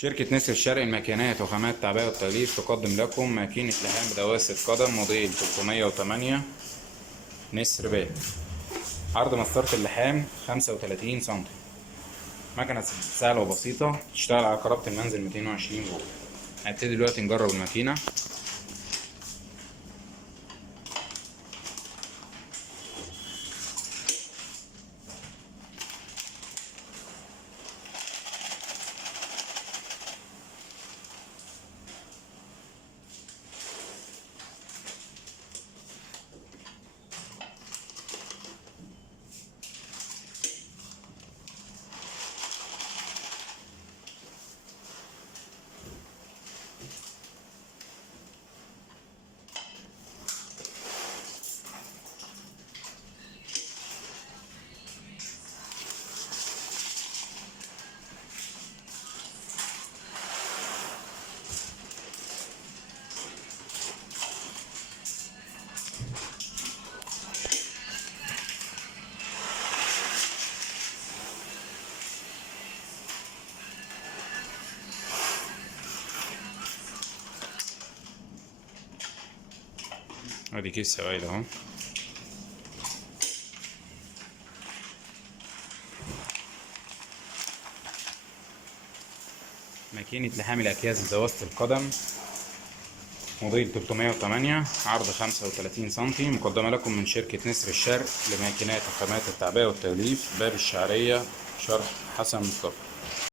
شركة نسر الشرق الماكينات وخامات التعبئة والتغليف تقدم لكم ماكينة لحام بدواسة قدم موديل 308 نسر ب. عرض مسطرة اللحام 35 سنتي. مكنة سهلة وبسيطة تشتغل على كهرباء المنزل 220 فولت. هنبتدي دلوقتي نجرب الماكينة. ادي كيس سوائل اهو. ماكينة لحام الأكياس بدواسة القدم موديل 308 عرض 35 سنتي، مقدمة لكم من شركة نسر الشرق لماكينات وخامات التعبئة والتغليف، باب الشعرية، شرح حسن مصطفى.